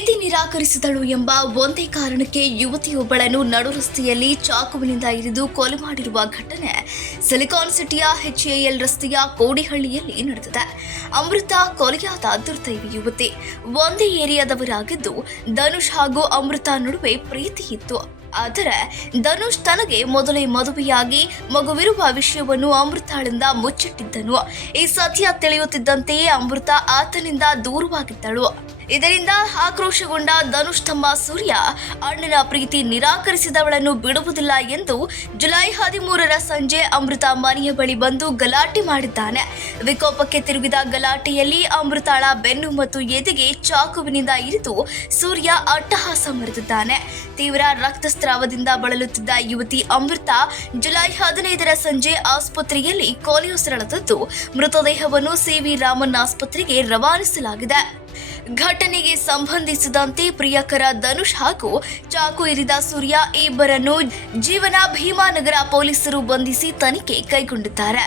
ಪ್ರೀತಿ ನಿರಾಕರಿಸಿದಳು ಎಂಬ ಒಂದೇ ಕಾರಣಕ್ಕೆ ಯುವತಿಯೊಬ್ಬಳನ್ನು ನಡು ರಸ್ತೆಯಲ್ಲಿ ಚಾಕುವಿನಿಂದ ಇರಿದು ಕೊಲೆ ಮಾಡಿರುವ ಘಟನೆ ಸಿಲಿಕಾನ್ ಸಿಟಿಯ HAL ರಸ್ತೆಯ ಕೋಡಿಹಳ್ಳಿಯಲ್ಲಿ ನಡೆದಿದೆ. ಅಮೃತ ಕೊಲೆಯಾದ ದುರ್ದೈವಿ ಯುವತಿ. ಒಂದೇ ಏರಿಯಾದವರಾಗಿದ್ದು ಧನುಷ್ ಹಾಗೂ ಅಮೃತ ನಡುವೆ ಪ್ರೀತಿ ಇತ್ತು. ಆದರೆ ಧನುಷ್ ತನಗೆ ಮೊದಲೇ ಮದುವೆಯಾಗಿ ಮಗುವಿರುವ ವಿಷಯವನ್ನು ಅಮೃತಾಳಿಂದ ಮುಚ್ಚಿಟ್ಟಿದ್ದನು. ಈ ಸತ್ಯ ತಿಳಿಯುತ್ತಿದ್ದಂತೆಯೇ ಅಮೃತ ಆತನಿಂದ ದೂರವಾಗಿದ್ದಳು. ಇದರಿಂದ ಆಕ್ರೋಶಗೊಂಡ ಧನುಷ್ ತಮ್ಮ ಸೂರ್ಯ ಅಣ್ಣನ ಪ್ರೀತಿ ನಿರಾಕರಿಸಿದವಳನ್ನು ಬಿಡುವುದಿಲ್ಲ ಎಂದು ಜುಲೈ 13ರ ಸಂಜೆ ಅಮೃತ ಮನೆಯ ಬಳಿ ಬಂದು ಗಲಾಟೆ ಮಾಡಿದ್ದಾನೆ. ವಿಕೋಪಕ್ಕೆ ತಿರುಗಿದ ಗಲಾಟೆಯಲ್ಲಿ ಅಮೃತಾಳ ಬೆನ್ನು ಮತ್ತು ಎದೆಗೆ ಚಾಕುವಿನಿಂದ ಇರಿದು ಸೂರ್ಯ ಅಟ್ಟಹಾಸ ಮೆರೆದಿದ್ದಾನೆ. ತೀವ್ರ ರಕ್ತಸ್ರಾವದಿಂದ ಬಳಲುತ್ತಿದ್ದ ಯುವತಿ ಅಮೃತ ಜುಲೈ 15ರ ಸಂಜೆ ಆಸ್ಪತ್ರೆಯಲ್ಲಿ ಕೊನೆಯುಸಿರೆಳೆದಿದ್ದು ಮೃತದೇಹವನ್ನು CV ರಾಮನ್ ಆಸ್ಪತ್ರೆಗೆ ರವಾನಿಸಲಾಗಿದೆ. ಘಟನೆಗೆ ಸಂಬಂಧಿಸಿದಂತೆ ಪ್ರಿಯಕರ ಧನುಷ್ ಹಾಗೂ ಚಾಕು ಇರಿದ ಸೂರ್ಯ ಇಬ್ಬರನ್ನು ಜೀವನ ಭೀಮಾನಗರ ಪೊಲೀಸರು ಬಂಧಿಸಿ ತನಿಖೆ ಕೈಗೊಂಡಿದ್ದಾರೆ.